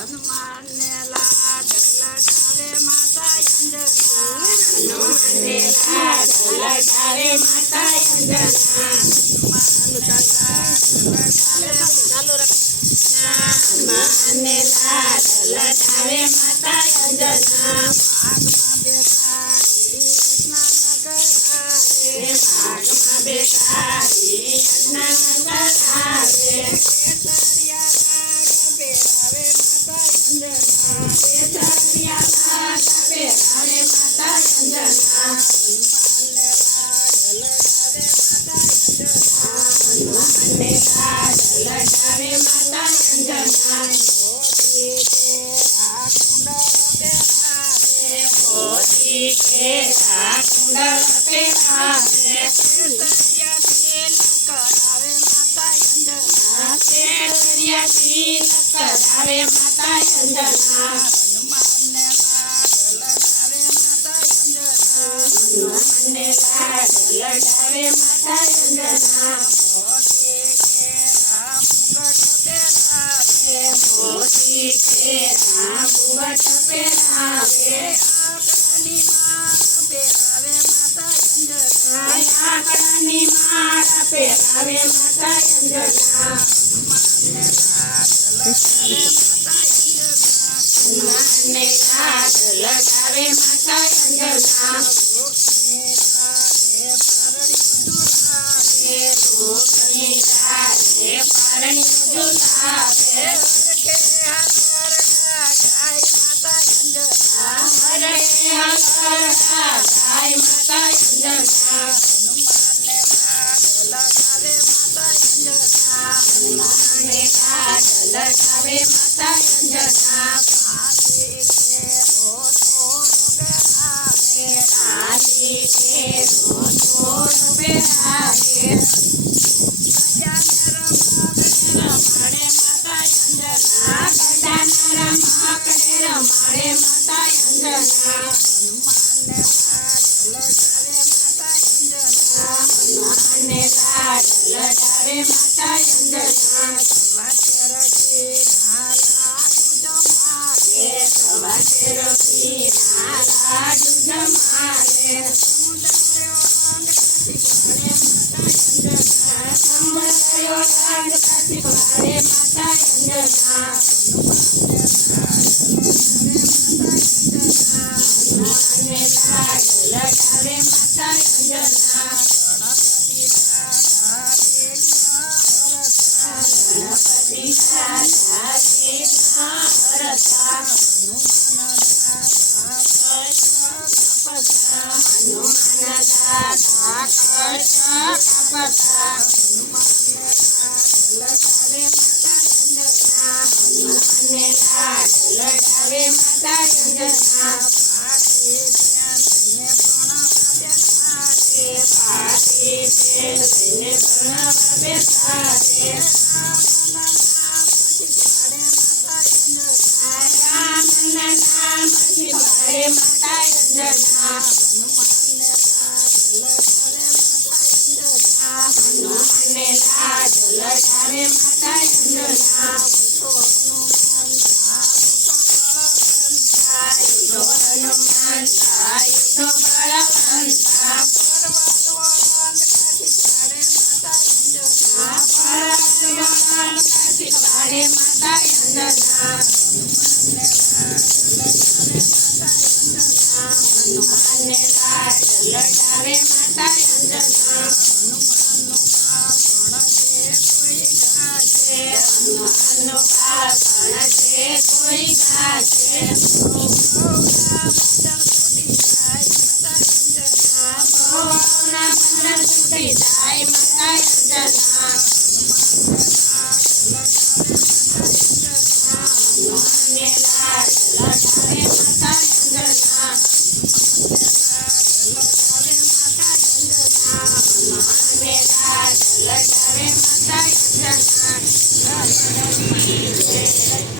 હનુમાન ને લાડ લગાવે માતા અંજના હનુમાન ને લાડ લગાવે માતા અંજના હનુમાન ને લાડ લગાવે માતા અંજના ભાગમાં બેસાડી સ્નાન કરાવે કેસરિયા ભાગ પહેરાવે માતા અંજના હનુમાન ને લાડ લગાવે માતા અંજના મોતી કેરા કુંડળ પહેરાવે કેસરિયા તિલક કરાવે માતા અંજના હનુમાન ને લાડ લગાવે માતા અંજના મોતી કેરા મુગટ પહેરાવે આંકડાની માળ પહેરાવે માતા અંજના હનુમાન ને લાડ લગાવે માતા અંજના રોકની ડાળે પારણ્યું ઝુલાવે હરકે હરડા ગાય માતા અંજના હનુમાન ને લાડ લગાવે માતા અંજના કાલી કેરો થોડો પહેરાવે રમાડે માતા અંજના ગજાના રમાકડે રમાડે માતા અંજના હનુમાન ને લાડ લગાવે માતા અંજના સવારે રોટીના લાડુ જમાડે સમુદ્રયો રંગ શીખવાડે માતા અંજના હનુમાન ને લાડ લગાવે માતા અંજના ગણપતિ દાદા વિઘ્ન હરતા હનુમાન દાદા કષ્ટ કાપતા હનુમાન ને લાડ લગાવે માતા અંજના પાટી પેરીને પ્રણવ બેસાડે રામના નામ શીખવાડે માતા અંજના હનુમાન ને લાડ લગાવે માતા અંજના હનુમાન યુધો બળવંતા શીખવાડે માતા અંજના હનુમાન ને લાડ લગાવે માતા અંજના હનુમાનનું બાળપણ જે કોઈ ગાશે ભવના બંધન તૂટી જાય માતા અંજના